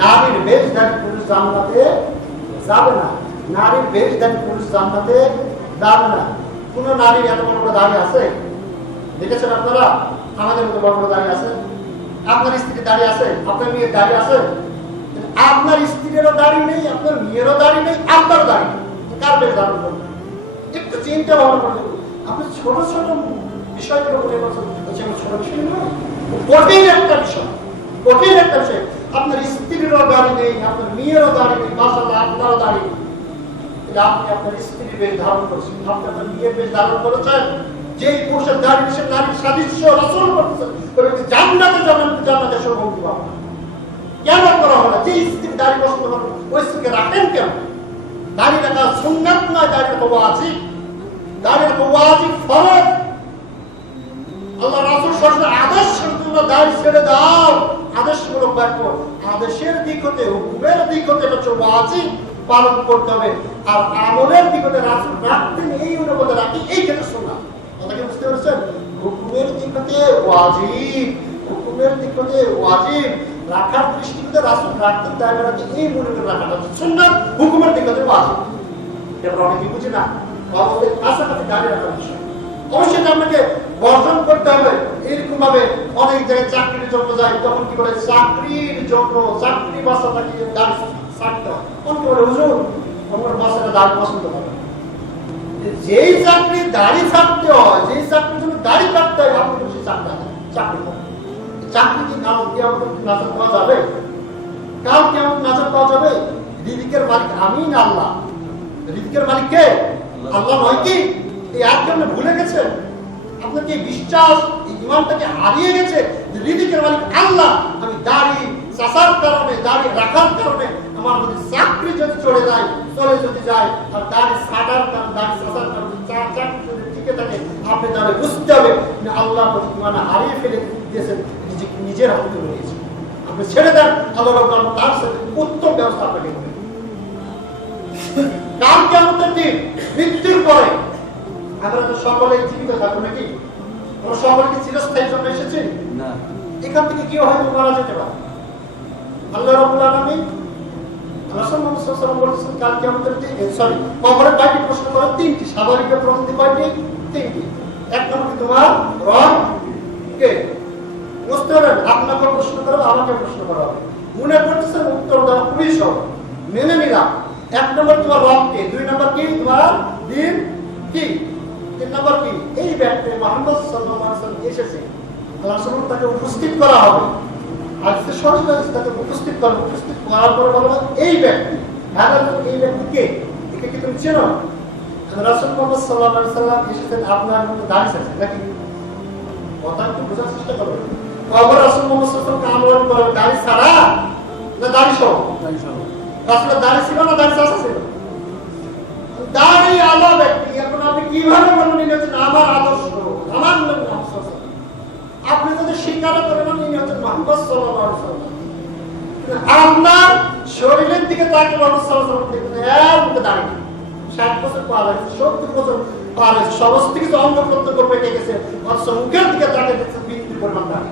নারীর বেশধারী পুরুষ জান্নাতে যাবে না। নারীর বেশধারী পুরুষ জান্নাতে যাবে না। কোন নারীর এত বড় বড় দাড়ি আছে দেখেছেন আপনারা? আমাদের মতো বড় বড় দাড়ি আছে? আপনার স্ত্রীর দাড়ি আছে? আপনার মেয়ের দাড়ি আছে? আপনার স্ত্রীরও দাড়ি নেই, আপনার মেয়েরও দাড়ি নেই, আপনার দাড়ি নেই, কার বেশ ধারণ করবেন? একটু চিন্তা ভাবনা করে আপনি ছোট ছোট বিষয়গুলো মনে করছেন, সেগুলো ছোট বিষয় নয়, কঠিন একটা বিষয়, কঠিন একটা বিষয়। আপনার স্ত্রীরও দাড়ি নেই, আপনার মেয়েরও দাড়ি নেই, মাশাআল্লাহ আপনারও দাড়ি নেই, আপনি আপনার স্ত্রীর বেশ ধারণ করছেন, আপনি আপনার মেয়ের বেশ ধারণ করেছেন। যেই পুরুষের দাড়ি সে নারীর সাদৃশ্য রাসূল করতেছেন, জান্নাতে যাবেন, জান্নাতে সৌভাগ্য পাবেন। কেন করা হলো? যে স্ত্রীর দাড়ি পছন্দ করেন ওই স্ত্রীকে রাখেন কেন? দাড়ি রাখা সুন্নাত নয়, দাড়ি রাখা ওয়াজিব। দাড়ি রাখা ওয়াজিব, ফরজ। আল্লাহ রাসূল সরাসরি আদেশ করতেন দাড়ি ছেড়ে দাও, আদেশমূলক বাক্য। আদেশের দিক হতে, হুকুমের দিক হতে হচ্ছে ওয়াজিব, পালন করতে হবে। আর আমলের দিক হতে রাসূল রাখতেন, এই অনুপাতে রাখি, এই ক্ষেত্রে সুন্নাত। কথাকে বুঝতে পেরেছেন? হুকুমের দিক হতে ওয়াজিব, হুকুমের দিক হতে ওয়াজিব, রাখার দৃষ্টিতে রাসূল রাখতেন, তাই রাখি এই মনে করে রাখাটা সুন্নাত, হুকুমের দিক হতে ওয়াজিব। এটা অনেকে বুঝে না, আমাদের কাছাকাছি দাঁড়িয়ে রাখার বিষয়। অবশ্যই আপনাকে বর্জন করতে হবে। এরকম ভাবে অনেক জায়গায় চাকরির জন্য যায়, তখন কি করে চাকরির জন্য, চাকরি বাসাটাকে দাঁড় ছাড়তে হয়। অনেকে বলে হুজুর আমার বাসাটা দাঁড় পছন্দ করে। যেই চাকরি দাড়ি ছাড়তে হয়, যেই চাকরির জন্য দাড়ি কাটতে হয়, আপনি সেই চাকরি করেন। চাকরি কি কাল কিয়ামত নাজাত পাওয়া যাবে? কাল কিয়ামত নাজাত পাওয়া যাবে? রিজিকের মালিক আমি না আল্লাহ? রিজিকের মালিক কে? আল্লাহ নয় কি? এই আয়াতকে আপনি ভুলে গেছেন? আপনার কি বিশ্বাস, ঈমানটাকে হারিয়ে গেছে যে রিজিকের মালিক আল্লাহ? আমি দাড়ি চাষার কারণে, দাড়ি রাখার কারণে আমার যদি চাকরি যদি চলে যদি যায়, আর দাড়ি ছাড়ার কারণে, দাড়ি চাষার কারণে চাকরি যদি টিকে থাকে, আপনি তাহলে বুঝতে হবে আল্লাহ প্রতি ঈমান হারিয়ে ফেলে দিয়েছেন, নিজের হাতে তুলে নিয়েছেন। আপনি ছেড়ে দেন, আল্লাহ রাব্বুল আলামিন তার সাথে উত্তম ব্যবস্থা আপনাকে করবেন। কাল কিয়ামতের দিন মৃত্যুর পরে আমরা তো সকলেই জীবিত থাকবো নাকি? আমরা সকলকে চিরস্থায়ী জন্য এসেছি না। এখান থেকে কেউ হয়তো মারা যেতে পারে। আল্লাহ রাব্বুল আলামিন রাসূল মুহাম্মদ সাল্লাল্লাহু আলাইহি ওয়াসাল্লাম বলেছেন কাল কিয়ামতের দিন, কবরে কয়টি প্রশ্ন করে? 3টি। স্বাভাবিক প্রশ্ন কয়টি? 3টি। এক নম্বর তোমার রব কে? বুঝতে পারেন? আপনাকে প্রশ্ন করো, আমাকে প্রশ্ন করা হবে। মনে করতেছেন উত্তর দেওয়া খুবই সহজ, মেনে নিলাম। 1 নম্বর তোমার রব কে, 2 নম্বর কি তোমার দিন কি, 3 নম্বর কি? এই ব্যক্তি মুহাম্মদ সাল্লাল্লাহু আলাইহি ওয়াসাল্লাম এসেছে, আল্লাহ রাসূল তাকে উপস্থিত করা হবে। হাদিসে সরাসরি তাকে উপস্থিত করেন, উপস্থিত করার পরে বলবেন এই ব্যক্তি, হ্যাঁ এই ব্যক্তিকে, একে কি তুমি চেনো? রাসূল মুহাম্মদ সাল্লাল্লাহু আলাইহি সাল্লাম এসেছেন আপনার মধ্যে দাঁড়িয়ে আছে নাকি? কথা একটু বোঝার চেষ্টা করবেন। কবর রাসূল মুহাম্মদ সাল্লাল্লাহু আলাইহি সাল্লাম কামড় করে দাড়ি ছাড়া না দাড়ি সহ? দাড়ি সহ। রাসূলের দাড়ি ছিল না দাড়ি ছাড়া ছিল? দাড়ি আলা ব্যক্তি। এখন আপনি কিভাবে বলবেন ইনি হচ্ছেন আমার আদর্শ, আমার নবী মুহাম্মদ সাল্লাল্লাহু আলাইহি সাল্লাম? আপনি যদি স্বীকার করেন ইনি হচ্ছেন মুহাম্মদ সাল্লাল্লাহু আলাইহি সাল্লাম, আপনার শরীরের দিকে তাকিয়ে মুহাম্মদ সাল্লাল্লাহু আলাইহি সাল্লাম দেখবেন এর মুখে দাড়ি 60 বছর পার হয়েছে, 70 বছর পার হয়েছে, সমস্ত কিছু অঙ্গ প্রত্যঙ্গ পেকে গেছে, অথচ মুখের দিকে তাকিয়ে দেখছেন বিন্দু পরিমাণ দাড়ি।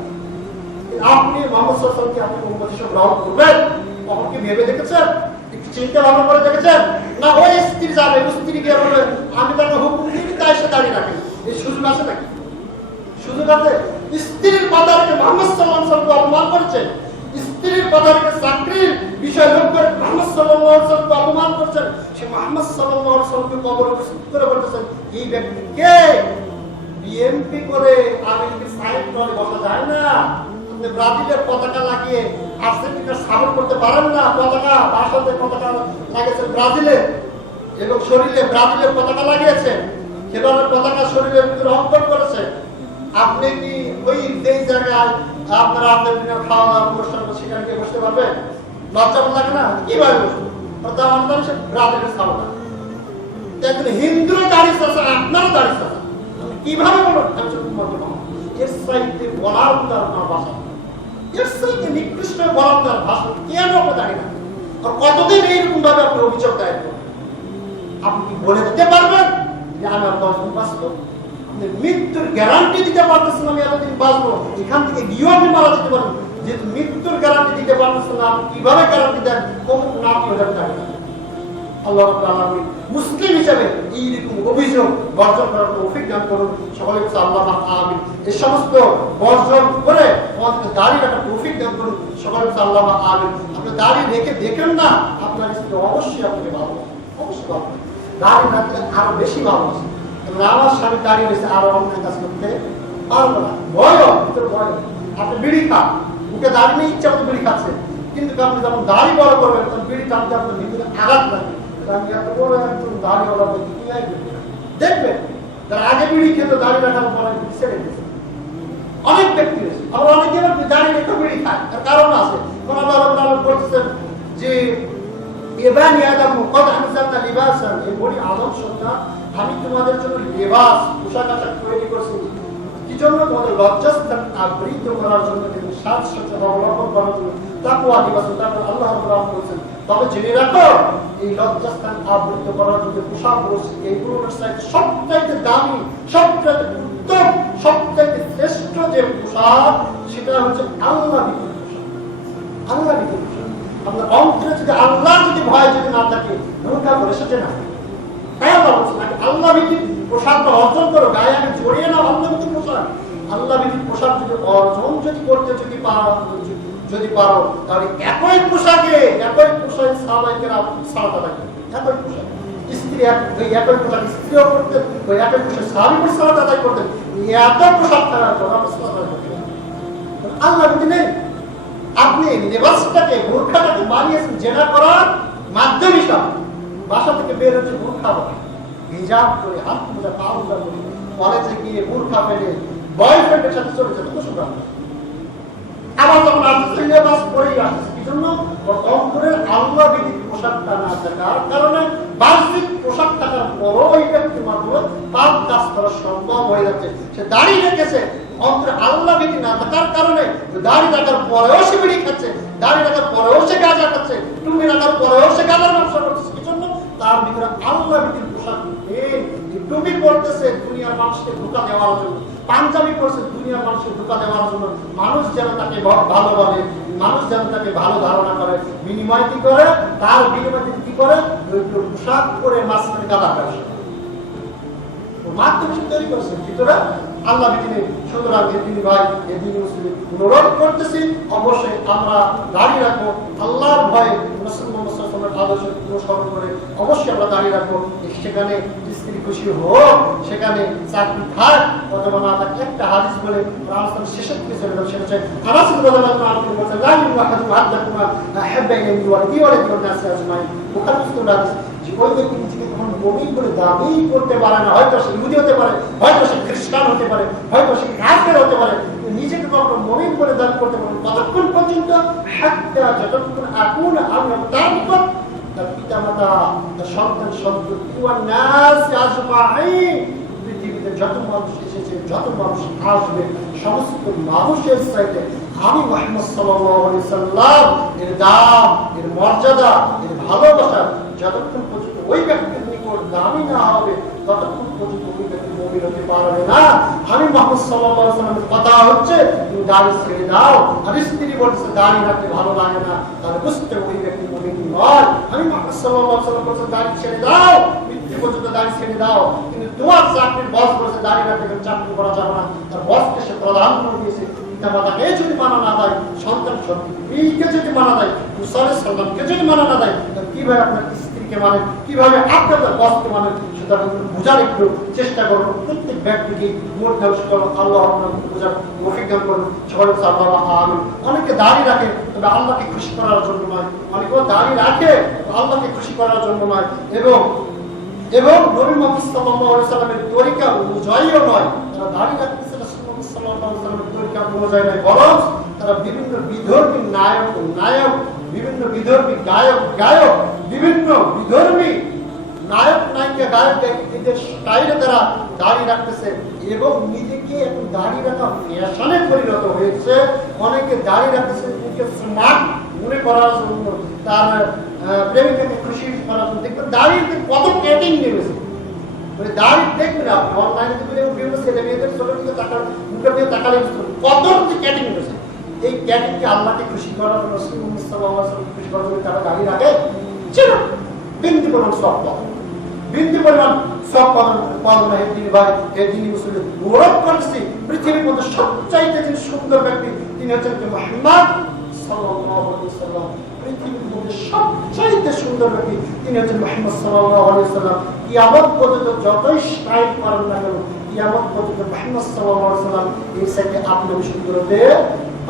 আপনি মুহাম্মদ সাল্লাল্লাহু আলাইহি সাল্লামকে আপনি উম্মত হিসেবে গ্রহণ করবেন? কখন কি ভেবে দেখেছেন? একটু চিন্তা ভাবনা করে দেখেছেন? না ওই স্ত্রী যাবে, স্ত্রী গিয়ে বলবে আমি তাকে হুকুম দিই তাই সে দাঁড়িয়ে রাখে, এই সুযোগ আছে নাকি? সুযোগ আছে? স্ত্রীর কথা রেখে মুহাম্মদ সাল্লাল্লাহু আলাইহি সাল্লামকে অপমান করেছেন, স্ত্রীর কথা রেখে চাকরির বিষয় লোক করে মুহাম্মদ সাল্লাল্লাহু আলাইহি সাল্লামকে অপমান করছেন, সে মুহাম্মদ সাল্লাল্লাহু আলাইহি সাল্লামকে কবর উপস্থিত করে বলতেছেন এই ব্যক্তি কে? বিএনপি করে আমেরিকার সাইড করে বসা যায় না। আপনি ব্রাজিলের পতাকা লাগিয়ে আর্জেন্টিনার সাপোর্ট করতে পারেন না। পতাকা বাসাতে পতাকা লাগিয়েছেন ব্রাজিলের এবং শরীরে ব্রাজিলের পতাকা লাগিয়েছে, খেলোয়াড়ের পতাকা শরীরের ভিতরে অঙ্কন করেছে। আপনি কি ওই যেই জায়গায় আপনারা আর্জেন্টিনার খাওয়া দাওয়ার অনুষ্ঠান সেখানে গিয়ে বসতে পারবেন? লজ্জা লাগে না? কিভাবে বসবেন? প্রধানমন্ত্রী সে ব্রাজিলের সাপোর্টার, একজন হিন্দু দাঁড়িয়ে আছে, আপনারও দাঁড়িয়ে আছে, কিভাবে বলুন? এর সাইডে বলার তার আপনার ভাষা, এর সাইডে নিকৃষ্ট বলার তার ভাষা কেন আপনি দাঁড়িয়ে না? আর কতদিন এইরকম ভাবে আপনি অভিযোগ দায়ের করবেন? আপনি কি বলে দিতে পারবেন যে আমি আর 10 দিন বাঁচবো? আপনি মৃত্যুর গ্যারান্টি দিতে পারতেছেন আমি এতদিন বাঁচবো, এখান থেকে গিয়েও আপনি মারা যেতে পারেন। যেহেতু মৃত্যুর গ্যারান্টি দিতে পারতেছেন না, আপনি কিভাবে গ্যারান্টি দেন? কোন না কি হয়ে যাবে? আল্লাহ রাব্বুল আলামিন মুসলিম হিসেবে এইরকম অভিযোগ বর্জন করার তৌফিক দান করুন সকলে। আল্লাহ আমিন। এই সমস্ত বর্জন করে আমাদের দাড়ি রাখার তৌফিক দান করুন সকলে। আল্লাহ আমিন। আপনি দাড়ি রেখে দেখেন না, আপনার স্ত্রী অবশ্যই আপনাকে ভালো, অবশ্যই ভালো, দাড়ি রাখলে আরো বেশি ভালো আছে। আমার স্বামী দাঁড়িয়ে রয়েছে, আরো অন্যায় কাজ করতে পারবো না, ভয় ভিতরে ভয়। আপনি বিড়ি খান, মুখে দাড়ি নিয়ে ইচ্ছা মতো বিড়ি খাচ্ছে, কিন্তু আপনি যখন দাড়ি বড় করবেন তখন বিড়ি টানতে আপনার ভিতরে আঘাত লাগবে। দেখবেন যারা আগে বিড়ি খেত দাড়ি রাখার পরে ছেড়ে দিয়েছে অনেক ব্যক্তি রয়েছে। আবার অনেকে দাড়ি রেখে বিড়ি খায়, তার কারণ আছে। কোন আল্লাহ বলতেছেন যে আমি তোমাদের জন্য লেবাস পোশাক আশাক তৈরি করছি, কি জন্য? তোমাদের লজ্জাস্থান আবৃত করার জন্য, সাজসজ্জা অবলম্বন করার জন্য। তাকওয়া লিবাস, তারপর আল্লাহ রাব্বুল বলেছেন তবে জেনে রাখো এই লজ্জাস্থান আবৃত করার জন্য পোশাক রয়েছে, এইগুলোর সাইড সবচাইতে দামি, সবচাইতে উত্তম, সবচাইতে শ্রেষ্ঠ যে পোশাক সেটা হচ্ছে আল্লাহ ভীতির পোশাক। আল্লাহ ভীতির পোশাক। আপনার অন্তরে যদি আল্লাহ যদি ভয় যদি না থাকে, বোরকা পরে সেটা না। তাই আল্লাহ বলছেন আল্লাহ ভীতির পোশাকটা অর্জন করো, গায়ে আগে জড়িয়ে নাও আল্লাহ ভীতির পোশাক। আল্লাহ ভীতির পোশাক যদি অর্জন যদি করতে যদি পারো তাহলে একই পোশাকে সাহাবায়ে সালাত আদায় করতেন, একই পোশাক। স্ত্রী একই পোশাক স্ত্রীও করতেন, ওই একই পোশাক সাহাবীরা সালাত আদায় করতেন। এত পোশাক থাকার পর আল্লাহ ভীতি নেই। আপনি লেবাসটাকে বোরখাটাকে বানিয়েছেন জেনা করার মাধ্যম হিসাবে। বাসা থেকে বের হচ্ছে বোরখা পরে, হিজাব করে, হাত মোজা পা মোজা করে, কলেজে গিয়ে বোরখা ফেলে বয়ফ্রেন্ডের সাথে চলে যেত সুন্দর। আবার তখন আসছে লেবাস পরেই আসছে, কি জন্য? অন্তরের আল্লাহ ভীতির পোশাকটা না থাকার কারণে বাহ্যিক পোশাক থাকার পরও ওই ব্যক্তির মাধ্যমে পাপ কাজ করা সম্ভব হয়ে যাচ্ছে। সে দাড়ি রেখেছে, অন্তরে আল্লাহ ভীতি না থাকার কারণে দাড়ি রাখার পরেও সে বিড়ি খাচ্ছে, দাড়ি রাখার পরেও সে গাঁজা খাচ্ছে, টুপি রাখার পরেও সে গাঁজার ব্যবসা করতেছে। কি জন্য? তার ভিতরে আল্লাহ ভীতির পোশাক নেই। টুপি পরতেছে দুনিয়ার মানুষকে ধোঁকা দেওয়ার জন্য, পাঞ্জাবি পরছে দুনিয়ার মানুষকে ধোঁকা দেওয়ার জন্য, মানুষ যেন তাকে ভালো বলে, মানুষ যেন তাকে ভালো ধারণা করে। বিনিময় কি করে? তার বিনিময় কি করে? পোশাক পরে মাঝখানে গাঁদা ব্যবসা মাধ্যম তৈরি করছে, ভিতরে আল্লাহ ভীতি নেই। সুতরাং এদিন ভাই, এদিন মুসলিম অনুরোধ করতেছি অবশ্যই আমরা দাঁড়িয়ে রাখবো, আল্লাহর ভয়ে রাসূল মুহাম্মদ সাল্লাল্লাহু আলাইহি ওয়াসাল্লামের আদর্শ অনুসরণ করে অবশ্যই আমরা দাঁড়িয়ে রাখবো। সেখানে স্ত্রী খুশি হোক, সেখানে চাকরি থাক অথবা না থাক। একটা হাদিস বলে রাসূল শেষের দিকে চলে যাবে, সেটা হচ্ছে আনাস রাদিয়াল্লাহু আনহু বলেছেন লা ইউহাদু হাদাকুমা আহাব্বা ইলাইহি ওয়া লিওয়ালিদিহি ওয়ান নাসি আজমাইন। বুখারী মুসলিম হাদিস। যে ওই ব্যক্তি নিজেকে তখন মুমিন বলে দাবি করতে পারে না, হয়তো সে ইহুদি হতে পারে, হয়তো সে খ্রিস্টান হতে পারে, হয়তো সে কাফের হতে পারে, নিজেকে কখনো মুমিন বলে দাবি করতে পারে ততক্ষণ পর্যন্ত হাত্তা যতক্ষণ আকুন আমরা তার নিকট তার পিতামাতা, তার সন্তান সন্ততি ওয়ান নাসি আজমাইন, পৃথিবীতে যত মানুষ এসেছে, যত মানুষ আসবে, সমস্ত মানুষের চাইতে আমি মুহাম্মদ সাল্লাল্লাহু আলাইহি সাল্লাম এর দাম, এর মর্যাদা, এর ভালোবাসা যতক্ষণ পর্যন্ত ওই ব্যক্তির নিকট দামি না হবে ততক্ষণ পর্যন্ত ওই ব্যক্তি মুমিন হতে পারবে না। আমি মুহাম্মদ সাল্লাল্লাহু আলাইহি সাল্লামের কথা হচ্ছে তুমি দাড়ি ছেড়ে দাও, আর স্ত্রী বলছে দাড়ি রাখতে ভালো লাগে না, তাহলে বুঝতে ওই ব্যক্তি মুমিন নয়। আমি মুহাম্মদ সাল্লাল্লাহু আলাইহি সাল্লাম বলছে দাড়ি ছেড়ে দাও, মৃত্যু পর্যন্ত দাড়ি ছেড়ে দাও, কিন্তু তোমার চাকরির বস বলছে দাড়ি রাখতে চাকরি করা যাবে না, তার বসকে সে প্রদান করে দিয়েছে। পিতামাতাকে যদি মানা না দেয়, সন্তান সন্ততিকে যদি মানা দেয়, মুসা আলাইহিস সালামকে যদি মানা না দেয়, তাহলে কিভাবে আপনার স্ত্রীকে মানে, কিভাবে আপনার বসকে মানে? সুতরাং বোঝার একটু চেষ্টা করুন, প্রত্যেক ব্যক্তিকে মোট দেওয়া করুন, আল্লাহ আপনাকে বোঝার তৌফিক দান করুন। সবাই আল্লাহ আমিন। অনেকে দাঁড়িয়ে রাখে তবে আল্লাহকে খুশি করার জন্য নয়, অনেকেও দাঁড়িয়ে রাখে আল্লাহকে খুশি করার জন্য নয়, এবং নবী মুহাম্মদ সাল্লাল্লাহু আলাইহি সাল্লামের তরিকা অনুযায়ীও নয়। তারা দাঁড়িয়ে রাখতেছে রাসূলুল্লাহ সাল্লাল্লাহু আলাইহি সাল্লামের তরিকা অনুযায়ী নয়, বরং তারা বিভিন্ন বিধর্মী নায়ক, বিভিন্ন বিধর্মী গায়ক, বিভিন্ন বিধর্মী নায়ক নায়িকা গায়কদের স্টাইলে তারা দাঁড়িয়ে রাখতেছে এবং নিজেকে এখন দাঁড়িয়ে রাখা ফ্যাশনে পরিণত হয়েছে। অনেকে দাঁড়িয়ে রাখতেছে নিজেকে স্মার্ট মনে করার জন্য, তার প্রেমিকাকে খুশি করার জন্য। দেখবেন দাঁড়িয়ে কত ক্যাটিং নেমেছে, দাঁড়িয়ে দেখবেন আপনি অনলাইনে বিভিন্ন ছেলে মেয়েদের চোখের দিকে মুখের দিকে তাকালে কত ক্যাটিং নেমেছে। এই ক্যাটিংকে আল্লাহকে খুশি করার জন্য, রাসূলুল্লাহ সাল্লাল্লাহু আলাইহি ওয়াসাল্লাম খুশি করার জন্য তারা দাঁড়িয়ে রাখে ছিল। বিন্দু পরিমাণ সব পালন তিনি ভাই তিনি মুসলিম গৌরব করছি। পৃথিবীর মধ্যে সবচাইতে যিনি সুন্দর ব্যক্তি তিনি হচ্ছেন মুহাম্মদ সাল্লাল্লাহু আলাইহি ওয়াসাল্লাম। পৃথিবীর মধ্যে সবচাইতে সুন্দর ব্যক্তি তিনি হচ্ছেন মুহাম্মদ সাল্লাল্লাহু আলাইহি ওয়াসাল্লাম। কিয়ামত পর্যন্ত যতই স্টাইল করেন না কেন, কিয়ামত পর্যন্ত মুহাম্মদ সাল্লাল্লাহু আলাইহি ওয়াসাল্লাম এই সাইডে আপনি সুন্দর হতে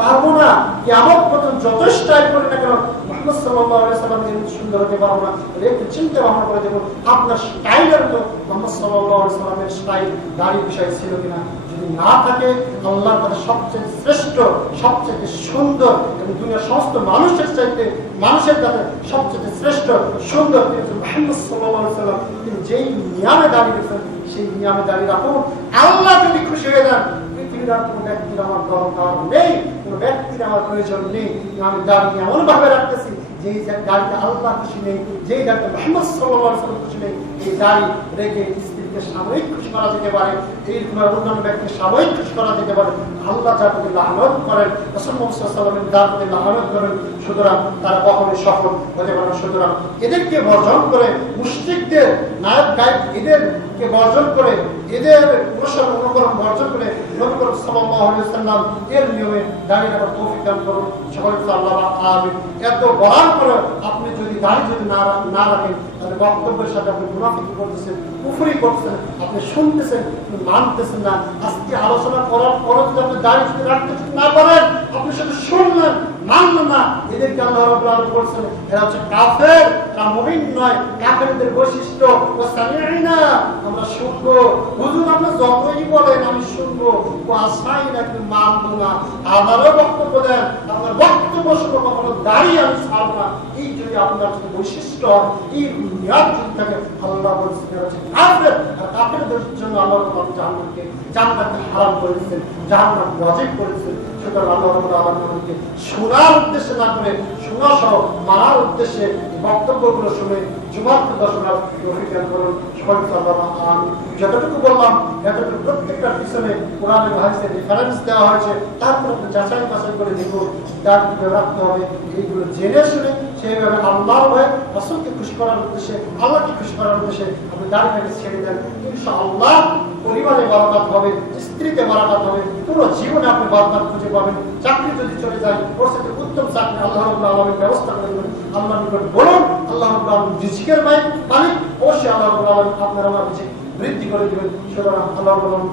পারবো না। কিয়ামত পর্যন্ত যত স্টাইল করেন না কেন, মুহাম্মদ সাল্লাল্লাহু আলাইহি ওয়াসাল্লাম এর সুন্দর হতে পারবো না। একটু চিন্তা ভাবনা করে দেখুন আপনার স্টাইলের মতো মুহাম্মদ সাল্লাল্লাহু আলাইহি ওয়াসাল্লামের স্টাইল দাড়ির বিষয় ছিল কিনা। যদি না থাকে, আল্লাহর কাছে সবচেয়ে শ্রেষ্ঠ, সবচেয়ে সুন্দর এবং দুনিয়ার সমস্ত মানুষের কাছে সবচেয়ে শ্রেষ্ঠ সুন্দর মুহাম্মদ সাল্লাল্লাহু আলাইহি ওয়াসাল্লাম। তিনি যেই নিয়মে দাঁড়িয়ে রেখেছেন সেই নিয়মে দাঁড়িয়ে রাখুন। আল্লাহ যদি খুশি হয়ে যান, পৃথিবীর কোনো ব্যক্তির আমার দরকার নেই, কোনো ব্যক্তির আমার প্রয়োজন নেই। আমি দাঁড়িয়ে এমন ভাবে রাখতেছি যেই দাঁড়িয়ে আল্লাহ খুশি নেই, যেই দাঁড়িয়ে মুহাম্মদ সাল্লাল্লাহু আলাইহি ওয়াসাল্লাম খুশি নেই, এই দাঁড়ি রেখে স্ত্রীকে সাময়িক খুশি করা যেতে পারে, এই অন্যান্য ব্যক্তিকে সাময়িক খুশি করা যেতে পারে। আল্লাহ যার প্রতি লানত করেন, রাসূলুল্লাহ সাল্লাল্লাহু আলাইহি ওয়াসাল্লামের যার প্রতি লানত করেন, সুতরাং তারা কখনোই সফল হতে পারে না। সুতরাং এদেরকে বর্জন করে, মুশরিকদের নায়ক গায়ক এদেরকে বর্জন করে, এদের অনুকরণ বর্জন করে নবী করিম সাল্লাল্লাহু আলাইহি ওয়াসাল্লাম এর নিয়মে দাঁড়িয়ে রাখার তৌফিক দান করুন। সকলে আল্লাহ আমিন। এত বলার পরে আপনি যদি দাঁড়িয়ে যদি না রাখেন, তাহলে বক্তব্যের সাথে আপনি মুনাফিকি করতেছেন, কুফরি করতেছেন, আপনি শুনতেছেন, মানতেছেন না। আজকে আলোচনা করার পরে যদি আপনি দাঁড়িয়ে যদি রাখতে না পারেন, আপনি শুধু শুনলেন, মানলেন না, এদেরকে আল্লাহ রাব্বুল আলামিন বলছেন এরা হচ্ছে কাফের, এরা মুমিন নয়। কাফেরদের বৈশিষ্ট্য ও সামি'না, আমরা শুনবো, হুজুর আপনি যতই বলেন আমি শুনবো, ও আসাই না কিন্তু মানবো না। আমারও বক্তব্য দেন, আপনার বক্তব্য শুনে কখনো দাঁড়িয়ে আমি ছাড়বো না। এই যদি আপনার বৈশিষ্ট্য হয়, এই নিয়ত যদি থাকে, আল্লাহ বলছেন এরা হচ্ছে কাফের। আর কাফেরদের জন্য আল্লাহ জান্নাতকে হারাম করে দিয়েছেন, জাহান্নাম ওয়াজিব করেছেন। সুতরাং আল্লাহ রাব্বুল আলামিনকে শোনার উদ্দেশ্যে না করে, শোনা সহ মানার উদ্দেশ্যে বক্তব্যগুলো শুনে যুবক দর্শনার তৌফিক দান করুন। যতটুকু বললাম এতটুকু প্রত্যেকটার পিছনে কোরআন এবং হাদিসের রেফারেন্স দেওয়া হয়েছে, তারপর আপনি যাচাই বাছাই করে দেখুন তার রাখতে হবে। এইগুলো জেনে শুনে সেইভাবে আল্লাহর ভয়ে, রাসূলকে খুশি করার উদ্দেশ্যে, আল্লাহকে খুশি করার উদ্দেশ্যে আপনি দাঁড়িয়ে ছেড়ে দেন। ইনশাআল্লাহ পরিবারে বরকত হবে, স্ত্রীতে বরকত হবে, পুরো জীবনে আপনি বরকত খুঁজে পাবেন। চাকরি যদি চলে যায়, ওর সাথে উত্তম চাকরি আল্লাহ রাব্বুল আলামিন ব্যবস্থা করে দেবেন। আল্লাহ নিকট বলুন, আল্লাহ রাব্বুল আলামিন রিজিকের মালিক, অবশ্যই আল্লাহ রাব্বুল আলামিন আপনার আমার রিজিক বৃদ্ধি করে দেবেন। সুতরাং আল্লাহ রাব্বুল আলামিন